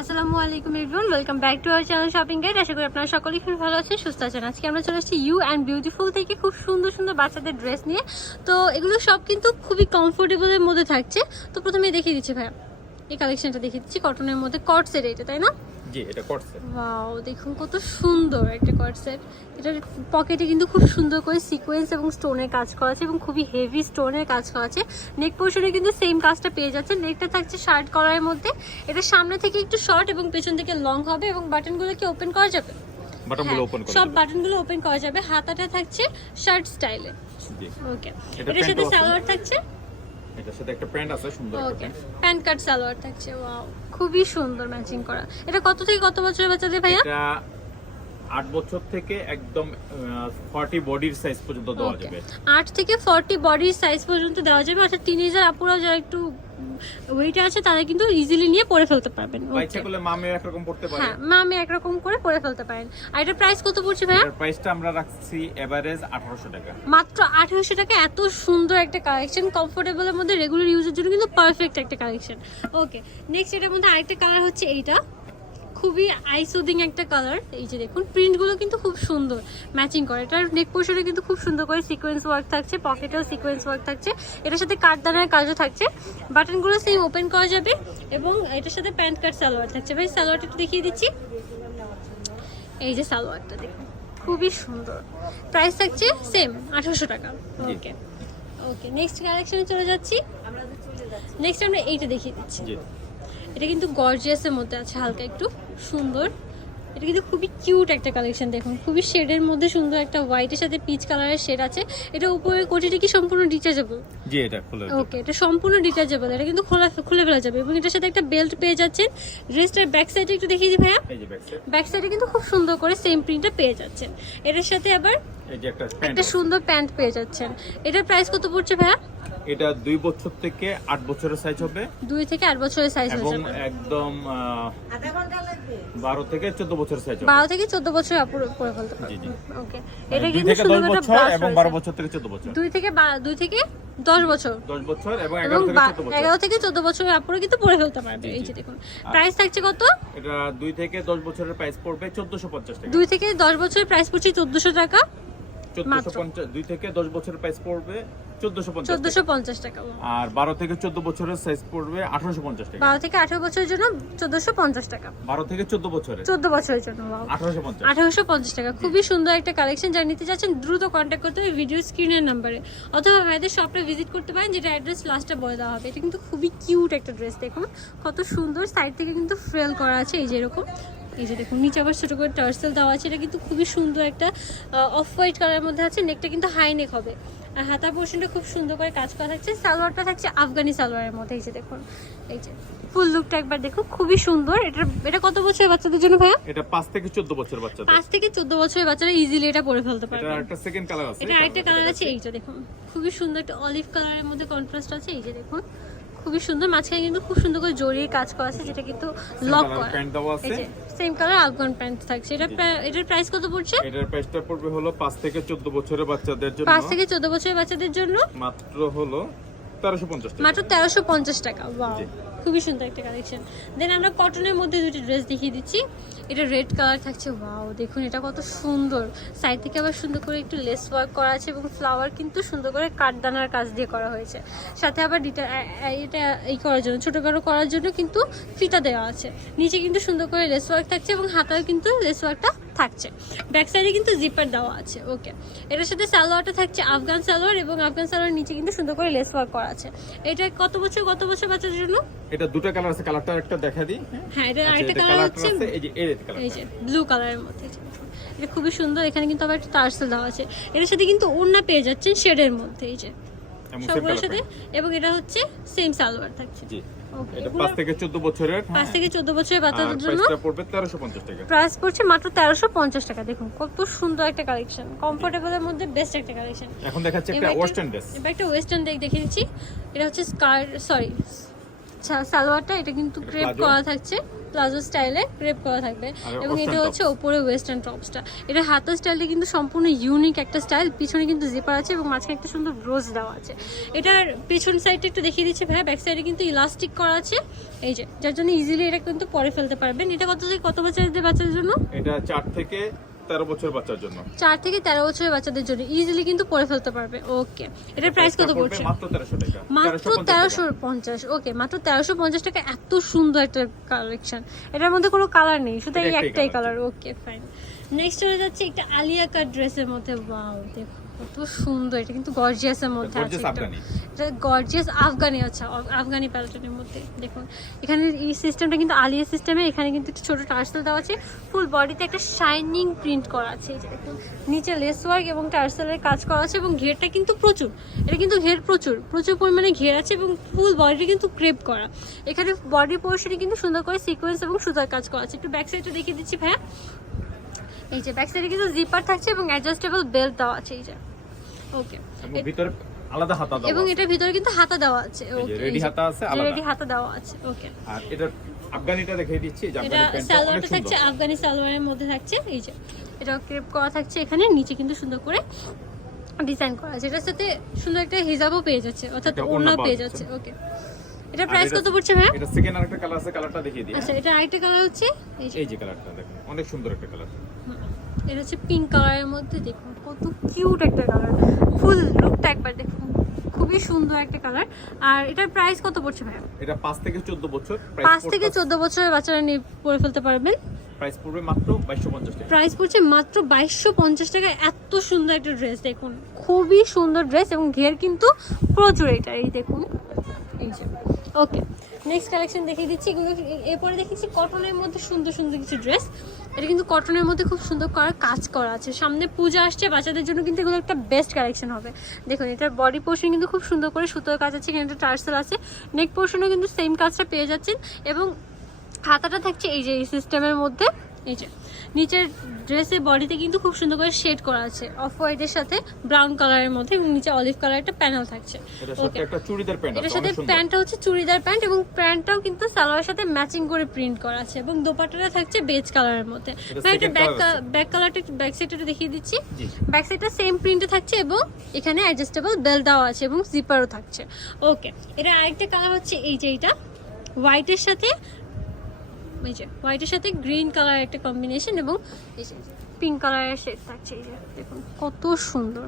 আসসালামু আলাইকুম everyone welcome back to our channel shopping guide আশা করি আপনারা সকলেই খুব ভালো আছেন, সুস্থ আছেন। আজকে আমরা চলে আসছি ইউ অ্যান্ড বিউটিফুল থেকে খুব সুন্দর সুন্দর বাচ্চাদের ড্রেস নিয়ে। তো এগুলো সব কিন্তু খুবই কমফোর্টেবলের মধ্যে থাকছে। তো প্রথমে দেখিয়ে দিচ্ছি ভাইয়া। এই কালেকশনটা দেখিয়ে দিচ্ছি কটনের মধ্যে কট সেট এটা, তাই না? জি এটা করছে ওয়াও দেখুন কত সুন্দর একটা কট সেট এটার পকেটে কিন্তু খুব সুন্দর করে সিকোয়েন্স এবং স্টোনের কাজ করা আছে এবং খুবই হেভি স্টোনের কাজ করা আছে। নেক পোর্শনে কিন্তু সেম কাজটা পেয়ে যাচ্ছে নেকটা থাকছে শার্ট কলারের মধ্যে। এটা সামনে থেকে একটু শর্ট এবং পেছন থেকে লং হবে এবং বাটনগুলো কি ওপেন করা যাবে? বাটনগুলো হ্যাঁ, ওপেন করে সব বাটনগুলো ওপেন করা যাবে। হাতাটা থাকছে শার্ট স্টাইলে ওকে এটা এটার সাথে সালোয়ার থাকছে। এটার সাথে একটা প্যান্ট আছে সুন্দর একটা প্যান্ট। প্যান্ট কাট সালোয়ার থাকছে ওয়াও খুবই সুন্দর ম্যাচিং করা। এটা কত থেকে কত বছরের বাচ্চাদের ভাইয়া? এটা আট বছর থেকে একদম ফর্টি বডির সাইজ পর্যন্ত দেওয়া যাবে। আট থেকে ফর্টি বডির সাইজ পর্যন্ত দেওয়া যাবে অর্থাৎ টিনেজার আপুরাও যারা একটু ওয়েট আছে তারা কিন্তু ইজিলি নিয়ে পরে ফেলতে পারবেন। বাচ্চা ইচ্ছা করলে মামে একরকম পড়তে পারে হ্যাঁ মামে একরকম করে পরে ফেলতে পারেন। আর এটা প্রাইস কত পড়ছে ভাইয়া? প্রাইসটা আমরা রাখছি এভারেজ আঠারোশো টাকা। মাত্র আঠেরোশো টাকা এত সুন্দর একটা কালেকশন কমফোর্টেবলের মধ্যে রেগুলার ইউজের জন্য কিন্তু পারফেক্ট একটা কালেকশন ওকে নেক্সট এটার মধ্যে আরেকটা কালার হচ্ছে এইটা। খুবই আইসোদিং একটা কালার এই যে দেখুন প্রিন্টগুলো কিন্তু খুব সুন্দর ম্যাচিং করে। এটার নেক পোর্শনে কিন্তু খুব সুন্দর করে সিকোয়েন্স ওয়ার্ক থাকছে পকেটেও সিকোয়েন্স ওয়ার্ক থাকছে। এটার সাথে কাঠদানার কাজও থাকছে। বাটনগুলো সেম ওপেন করা যাবে এবং এটার সাথে প্যান্ট কাট সালোয়ার থাকছে। ভাই সালোয়ারটা একটু দেখিয়ে দিচ্ছি। এই যে সালোয়ারটা দেখুন খুবই সুন্দর। প্রাইস থাকছে সেম আঠারোশো টাকা। ওকে ওকে নেক্সট কালেকশনে চলে যাচ্ছি। নেক্সট আমরা এইটা দেখিয়ে দিচ্ছি। জি। এটা কিন্তু গর্জিয়াসের মধ্যে আছে হালকা একটু সুন্দর। এটা কিন্তু খুবই কিউট একটা কালেকশন দেখুন। খুবই শেডের মধ্যে সুন্দর একটা হোয়াইটের সাথে পিচ কালারের শেড আছে। এটা উপরে কোটিটা কি সম্পূর্ণ ডিটাচেবল জি এটা খুলে ওকে এটা সম্পূর্ণ ডিটাচেবল এটা কিন্তু খোলা খুলে ফেলা যাবে। এবং এটার সাথে একটা বেল্ট পেয়ে যাচ্ছেন। ড্রেসটার ব্যাক সাইডে একটু দেখিয়ে দিই ভাইয়া। এই যে ব্যাক সাইড ব্যাক সাইডে কিন্তু খুব সুন্দর করে সেম প্রিন্টটা পেয়ে যাচ্ছেন। এটার সাথে আবার একটা সুন্দর প্যান্ট পেয়ে যাচ্ছেন। এটার প্রাইস কত পড়ছে ভাইয়া? এটা দুই বছর থেকে আট বছরের সাইজ হবে। দুই থেকে আট বছরের সাইজ হয়ে এবং একদম আহ, বারো থেকে চোদ্দ বছরের সাইজ হবে। বারো থেকে চোদ্দ বছর পরে ফেলতে জি, পারবে ওকে মানে এটা কিন্তু একটা বছর এবং বারো বছর থেকে চোদ্দ বছর। দুই থেকে দুই থেকে দশ বছর। দশ বছর এবং এগারো থেকে চোদ্দ বছরের আপুরে কিন্তু পরে ফেলতে পারবে। এই যে দেখুন। প্রাইস থাকছে কত? এটা দুই থেকে দশ বছরের প্রাইস পড়বে চোদ্দশো পঞ্চাশ টাকা। দুই থেকে দশ বছরের প্রাইস পড়ছে চোদ্দশো টাকা। চোদ্দশো পঞ্চাশ দুই থেকে দশ বছরের প্রাইস পড়বে চোদ্দশো পঞ্চাশ চোদ্দশো পঞ্চাশ টাকা আর থেকে বছরের সাইজ পড়বে টাকা। থেকে আঠারো বছরের জন্য চোদ্দশো পঞ্চাশ টাকা। বারো থেকে চোদ্দ বছরের। জন্য টাকা খুবই সুন্দর একটা কালেকশন যারা নিতে দ্রুত করতে হবে ভিডিও স্ক্রিনের নাম্বারে অথবা ভাইদের শপটা ভিজিট করতে পারেন যেটা অ্যাড্রেস লাস্টে বলে দেওয়া হবে। এটা কিন্তু খুবই কিউট একটা ড্রেস দেখুন। কত সুন্দর সাইড থেকে কিন্তু ফ্রেল করা আছে এই যে এরকম। এই যে দেখুন নিচে আবার ছোটো করে টার্সেল দেওয়া আছে। এটা কিন্তু খুবই সুন্দর একটা অফ হোয়াইট কালারের মধ্যে আছে নেকটা কিন্তু হাই নেক হবে। আর হাতা পোর্শনটা খুব সুন্দর করে কাজ করা থাকছে। সালোয়ারটা থাকছে আফগানি সালোয়ারের মধ্যে এই যে দেখুন এই যে ফুল লুকটা একবার দেখুন খুবই সুন্দর। এটা এটা কত বছরের বাচ্চাদের জন্য ভাইয়া? এটা পাঁচ থেকে চোদ্দ বছর বাচ্চাদের। পাঁচ থেকে চোদ্দ বছরের বাচ্চারা ইজিলি এটা পরে ফেলতে পারবে এটা একটা সেকেন্ড কালার আছে এটা আরেকটা কালার আছে এইটা দেখুন খুবই সুন্দর একটা অলিভ কালারের মধ্যে কন্ট্রাস্ট আছে এই যে দেখুন খুবই সুন্দর। মাঝখানে কিন্তু খুব সুন্দর করে জড়িয়ে কাজ করা আছে যেটা কিন্তু লক করা। প্যান্ট দেওয়া এই আছে। যে সেম কালার আফগান প্যান্ট থাকছে। এটা এটার প্রাইস কত পড়ছে? এটার প্রাইসটা পড়বে হলো 5 থেকে চোদ্দ বছরের বাচ্চাদের জন্য। 5 থেকে চোদ্দ বছরের বাচ্চাদের জন্য? মাত্র হলো তেরোশো পঞ্চাশ টাকা। মাত্র তেরোশো পঞ্চাশ টাকা ওয়াও। খুবই সুন্দর একটা কালেকশন দেন আমরা কটনের মধ্যে দুটি ড্রেস দেখিয়ে দিচ্ছি। এটা রেড কালার থাকছে। ওয়াও দেখুন, এটা কত সুন্দর। সাইড থেকে আবার সুন্দর করে একটু লেস ওয়ার্ক করা আছে এবং ফ্লাওয়ার কিন্তু সুন্দর করে কাঠদানার কাজ দিয়ে করা হয়েছে। সাথে আবার ডিটা এটা এই করার জন্য ছোটো বড়ো করার জন্য কিন্তু ফিতা দেওয়া আছে। নিচে কিন্তু সুন্দর করে লেস ওয়ার্ক থাকছে এবং হাতায় কিন্তু লেস ওয়ার্কটা থাকছে। ব্যাক সাইডে কিন্তু জিপার দেওয়া আছে। ওকে এটার সাথে সালোয়ারটা থাকছে আফগান সালোয়ার এবং আফগান সালোয়ার নিচে কিন্তু সুন্দর করে লেস ওয়ার্ক করা আছে। এটা কত বছর কত বছর বাচ্চাদের জন্য? এটা দুটো কালার আছে কালারটা একটা দেখা দিই হ্যাঁ? এটা আচ্ছা, আরেকটা কালার হচ্ছে আছে এই যে এই কালার এই যে ব্লু কালারের মধ্যে। এটা খুবই সুন্দর এখানে কিন্তু আবার একটা টার্সেল দেওয়া আছে। এটার সাথে কিন্তু ওড়না পেয়ে যাচ্ছেন শেডের মধ্যে এই যে। সবগুলোর সাথে এবং এটা হচ্ছে সেম সালোয়ার থাকছে। জি। এটা থেকে বছরের পাঁচ থেকে চোদ্দ বছরের বাচ্চাদের জন্য প্রাইসটা পড়বে তেরোশো পঞ্চাশ টাকা। প্রাইস পড়ছে মাত্র তেরোশো পঞ্চাশ টাকা। দেখুন কত সুন্দর একটা কালেকশন কমফোর্টেবলের মধ্যে বেস্ট একটা কালেকশন এখন দেখাচ্ছে একটা ওয়েস্টার্ন ড্রেস এবার একটা ওয়েস্টার্ন এটা হচ্ছে স্কার্ট সরি সালোয়ারটা এটা কিন্তু ক্রেপ করা থাকছে। প্লাজো স্টাইলে ক্রেপ করা থাকবে। এবং এটা হচ্ছে। ওপরে ওয়েস্টার্ন টপসটা। এটা হাতার স্টাইলটা কিন্তু সম্পূর্ণ ইউনিক একটা স্টাইল। পিছনে কিন্তু জিপার আছে এবং মাঝখানে একটা সুন্দর রোজ দেওয়া আছে। এটার পেছন সাইডটা একটু দেখিয়ে দিচ্ছি ভাই ব্যাক সাইডে কিন্তু ইলাস্টিক করা আছে। এই যে যার জন্য ইজিলি এটা কিন্তু পরে ফেলতে পারবেন। এটা কত থেকে কত বছরের বাচ্চাদের জন্য? এটা চার থেকে তেরো বছর বাচ্চার জন্য। চার থেকে তেরো বছরের বাচ্চাদের জন্য ইজিলি কিন্তু পরে ফেলতে পারবে। ওকে এটার প্রাইস কত পড়ছে? মাত্র তেরোশো টাকা। মাত্র 1350 তেরোশো পঞ্চাশ। ওকে মাত্র তেরোশো পঞ্চাশ টাকা এত সুন্দর একটা কালেকশন এটার মধ্যে কোনো কালার নেই শুধু এই একটাই কালার ওকে ফাইন নেক্সট হয়ে যাচ্ছে একটা আলিয়া কাট ড্রেসের মধ্যে। ওয়াও দেখো। কত সুন্দর এটা কিন্তু গর্জিয়াসের মধ্যে আছে এটা। গর্জিয়াস আফগানি আচ্ছা আফগানি প্যাটার্নের মধ্যে দেখুন। এখানে এই সিস্টেমটা কিন্তু আলিয়া সিস্টেমে এখানে কিন্তু একটা ছোট টার্সেল দেওয়া আছে ফুল বডিতে একটা শাইনিং প্রিন্ট করা আছে এই যে দেখুন। নিচে লেস ওয়ার্ক এবং টার্সেলের কাজ করা আছে এবং ঘেরটা কিন্তু প্রচুর এটা কিন্তু ঘের প্রচুর প্রচুর পরিমাণে ঘের আছে এবং ফুল বডি কিন্তু ক্রেপ করা। এখানে বডি পোর্শনে কিন্তু সুন্দর করে সিকোয়েন্স এবং সুতার কাজ করা আছে। একটু ব্যাক সাইডটা দেখিয়ে দিচ্ছি ভাইয়া। এই যে ব্যাক সাইডে কিন্তু জিপার থাকছে এবং অ্যাডজাস্টেবল বেল্ট দেওয়া আছে এই যে। ওকে এবং ভিতরে আলাদা হাতা দেওয়া এবং। এটার ভিতরে কিন্তু হাতা দেওয়া আছে। ওকে ready হাতা আছে, আলাদা। রেডি হাতা দেওয়া আছে ওকে আর এটা আফগানিটা দেখিয়ে দিচ্ছি যে এটা আফগানি প্যান্টটা অনেক সালোয়ারটা থাকছে আফগানি সালোয়ারের মধ্যে থাকছে এই যে। এটা ক্রেপ করা থাকছে এখানে নিচে কিন্তু সুন্দর করে ডিজাইন করা আছে। এটার সাথে সুন্দর একটা হিজাবও পেয়ে যাচ্ছে অর্থাৎ ওড়না পেয়ে যাচ্ছে। ওকে এটা প্রাইস কত পড়ছে ভাই এটা সেকেন্ড আরেকটা কালার আছে কালারটা দেখিয়ে দিই আচ্ছা এটা আরেকটা কালার হচ্ছে? এই যে। কালারটা দেখুন অনেক সুন্দর একটা কালার। এটা হচ্ছে পিঙ্ক কালারের মধ্যে দেখুন কত কিউট একটা কালার ফুল লুকটা একবার দেখুন খুবই সুন্দর একটা কালার আর এটার প্রাইস কত পড়ছে ভাই এটা পাঁচ থেকে চোদ্দ বছর পাঁচ থেকে চোদ্দ বছরের বাচ্চারা নিয়ে পরে ফেলতে পারবেন। প্রাইস পড়বে মাত্র বাইশশো পঞ্চাশ টাকা। প্রাইস পড়ছে মাত্র বাইশশো পঞ্চাশ টাকা এত সুন্দর একটা ড্রেস দেখুন। খুবই সুন্দর ড্রেস এবং ঘের কিন্তু প্রচুর এটা এই দেখুন। ওকে নেক্সট কালেকশন দেখিয়ে দিচ্ছি। এরপরে দেখেছি কটনের মধ্যে সুন্দর সুন্দর কিছু ড্রেস এটা কিন্তু কটনের মধ্যে খুব সুন্দর করা কাজ করা আছে। সামনে পূজা আসছে, বাচ্চাদের জন্য কিন্তু এগুলো একটা বেস্ট কালেকশন হবে। দেখুন, এটার বডি পোর্শন কিন্তু খুব সুন্দর করে সুতোর কাজ আছে, এখানে একটা টার্সেল আছে। নেক পোর্শনও কিন্তু সেম কাজটা পেয়ে যাচ্ছেন এবং খাতাটা থাকছে এই যে এই সিস্টেমের মধ্যে। এই যে নিচের ড্রেসের বডিতে কিন্তু খুব সুন্দর করে শেড করা আছে। অফ হোয়াইটের সাথে ব্রাউন কালারের মধ্যে এবং নিচে অলিভ কালার একটা প্যানেল থাকছে। এটার সাথে প্যান্টটা হচ্ছে চুড়িদার প্যান্ট এবং প্যান্টটাও কিন্তু সালোয়ারের সাথে ম্যাচিং করে প্রিন্ট করা আছে এবং দোপাট্টাটা থাকছে বেজ কালারের মধ্যে। ভাই এটা ব্যাক। ব্যাক কালারটা ব্যাক সাইডটা দেখিয়ে দিচ্ছি। ব্যাক সাইডটা সেম প্রিন্টে থাকছে এবং এখানে অ্যাডজাস্টেবল বেল দেওয়া আছে এবং জিপারও থাকছে। ওকে এটা আরেকটা কালার হচ্ছে এই যে এইটা। হোয়াইটের সাথে এই যে হোয়াইটের সাথে গ্রিন কালার একটা কম্বিনেশন এবং এই যে পিঙ্ক কালারের শেড থাকছে এই যে দেখুন কত সুন্দর।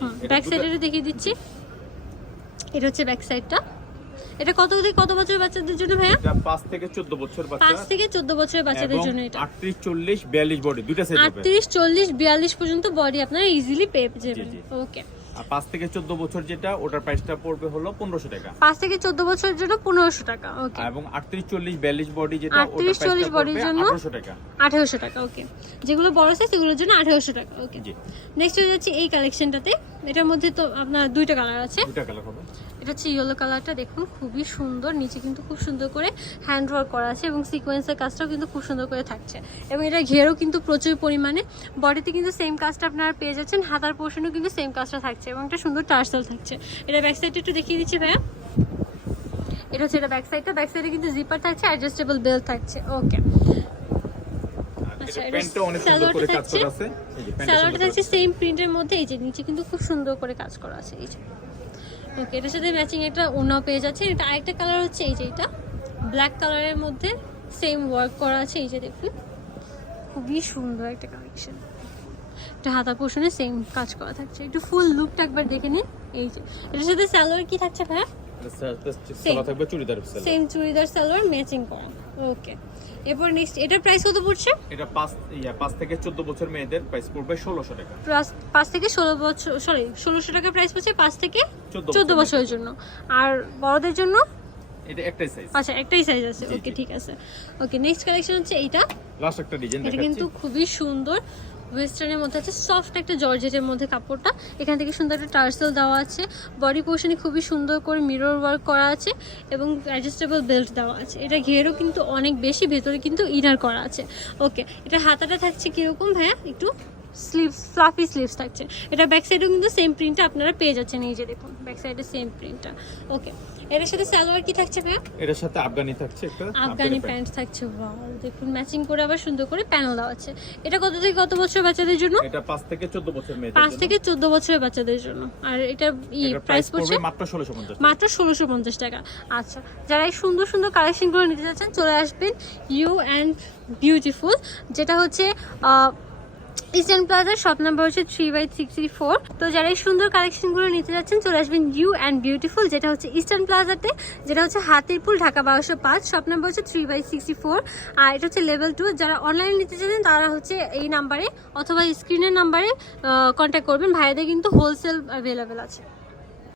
হুম ব্যাক দুটো- সাইডে দেখিয়ে দিচ্ছি। এটা হচ্ছে ব্যাক সাইডটা এটা কত থেকে কত বছরের বাচ্চাদের জন্য ভাইয়া? এটা পাঁচ থেকে চোদ্দ বছর পাঁচ থেকে চোদ্দ বছরের বাচ্চাদের জন্য এটা। আটত্রিশ চল্লিশ বিয়াল্লিশ বডি দুইটা সেট হবে। আটত্রিশ চল্লিশ বিয়াল্লিশ পর্যন্ত বডি আপনারা ইজিলি পেয়ে যাবেন। ওকে আর পাঁচ থেকে চোদ্দ বছর যেটা ওটার প্রাইসটা পড়বে হলো পনেরোশো টাকা। পাঁচ থেকে চোদ্দ বছরের জন্য পনেরোশো টাকা ওকে এবং আটত্রিশ চল্লিশ বিয়াল্লিশ বডি যেটা ওটার 38, 40 বডির জন্য? আঠারোশো টাকা। আঠেরোশো টাকা ওকে যেগুলো বড় সাইজ সেগুলোর জন্য আঠেরোশো টাকা ওকে জি। নেক্সট হয়ে যাচ্ছে এই কালেকশনটাতে এটার মধ্যে তো আপনার দুইটা কালার আছে। দুইটা কালার হবে। এটা হচ্ছে ইয়েলো কালারটা দেখুন খুবই সুন্দর। নিচে কিন্তু খুব সুন্দর করে হ্যান্ড ওয়ার্ক করা আছে এবং সিকোয়েন্সের কাজটাও কিন্তু খুব সুন্দর করে থাকছে। এবং এটা ঘেরও কিন্তু প্রচুর পরিমাণে। বডিতে কিন্তু সেম কাজটা আপনারা পেয়ে যাচ্ছেন হাতার পোর্শনেও কিন্তু সেম কাজটা থাকছে এবং একটা সুন্দর টার্সেল থাকছে। এটা ব্যাক সাইডটা একটু দেখিয়ে দিচ্ছি ভাইয়া। এটা হচ্ছে এটা ব্যাক সাইডটা ব্যাক সাইডে কিন্তু জিপার থাকছে অ্যাডজাস্টেবল বেল থাকছে। ওকে আচ্ছা, সালোয়ারটা থাকছে? সেম প্রিন্টের মধ্যে এই যে নিচে কিন্তু খুব সুন্দর করে কাজ করা আছে এই যে। ওকে এটার সাথে ম্যাচিং একটা ওনাও পেয়ে যাচ্ছে। এটা আরেকটা কালার হচ্ছে এই যে এটা। ব্ল্যাক কালারের মধ্যে সেম ওয়ার্ক করা আছে এই যে দেখুন। খুবই সুন্দর একটা কালেকশন এটা হাতা পোষণে সেম কাজ করা থাকছে। একটু ফুল লুকটা একবার দেখে নিন। এই যে, এটার সাথে স্যালোয়ার কি থাকছে ভাইয়া? থাকবে চুড়িদার সেম চুড়িদার সালোয়ার ম্যাচিং করা। ওকে এরপর নেক্সট এটার প্রাইস কত পড়ছে? এটা ইয়া থেকে চোদ্দ বছর মেয়েদের প্রাইস পড়বে টাকা। থেকে ষোলো বছর সরি ষোলোশো টাকা প্রাইস পড়ছে পাঁচ থেকে চোদ্দ চোদ্দ বছরের জন্য। আর বড়দের জন্য? এটা একটাই সাইজ আচ্ছা একটাই সাইজ আছে। ওকে ঠিক আছে। ওকে নেক্সট কালেকশন হচ্ছে এইটা। লাস্ট একটা ডিজাইন এটা কিন্তু খুবই সুন্দর। ওয়েস্টার্নের মধ্যে আছে সফট একটা জর্জেটের মধ্যে কাপড়টা। এখান থেকে সুন্দর একটা টার্সেল দেওয়া আছে বডি পোর্শনে খুবই সুন্দর করে মিরর ওয়ার্ক করা আছে এবং অ্যাডজাস্টেবল বেল্ট দেওয়া আছে। এটা ঘেরও কিন্তু অনেক বেশি, ভেতরে কিন্তু ইনার করা আছে। ওকে এটা হাতাটা থাকছে কীরকম ভাইয়া? একটু স্লিভস ফ্লাফি স্লিভস থাকছে। এটা ব্যাক সাইডেও কিন্তু সেম প্রিন্টটা আপনারা পেয়ে যাচ্ছেন, এই যে দেখুন ব্যাক সাইডে সেম প্রিন্টটা ওকে এটার সাথে সালোয়ার কি থাকছে ভাইয়া? এটার সাথে আফগানি থাকছে একটা আফগানি প্যান্ট থাকছে ওয়াও দেখুন ম্যাচিং করে আবার সুন্দর করে প্যানেল দেওয়া আছে। এটা কত থেকে কত বছর বাচ্চাদের জন্য? এটা পাঁচ থেকে চোদ্দ বছর মেয়েদের পাঁচ জন্য। থেকে চোদ্দ বছরের বাচ্চাদের জন্য। আর এটা ই প্রাইস পড়ছে? মাত্র ষোলোশো পঞ্চাশ মাত্র ষোলোশো পঞ্চাশ টাকা। আচ্ছা যারা এই সুন্দর সুন্দর কালেকশন কালেকশনগুলো নিতে চাচ্ছেন চলে আসবেন ইউ অ্যান্ড বিউটিফুল যেটা হচ্ছে ইস্টার্ন প্লাজার শপ নাম্বার হচ্ছে থ্রি বাই সিক্সটি ফোর তো যারা এই সুন্দর কালেকশনগুলো নিতে যাচ্ছেন, চলে আসবেন ইউ অ্যান্ড বিউটিফুল যেটা হচ্ছে ইস্টার্ন প্লাজাতে যেটা হচ্ছে হাতিরপুল, ঢাকা বারোশো পাঁচ। শপ নাম্বার হচ্ছে থ্রি বাই সিক্সটি ফোর আর এটা হচ্ছে লেভেল টু যারা অনলাইনে নিতে চাচ্ছেন, তারা হচ্ছে এই নাম্বারে অথবা স্ক্রিনের নাম্বারে কন্ট্যাক্ট করবেন। ভাইদের কিন্তু হোলসেল অ্যাভেলেবেল আছে।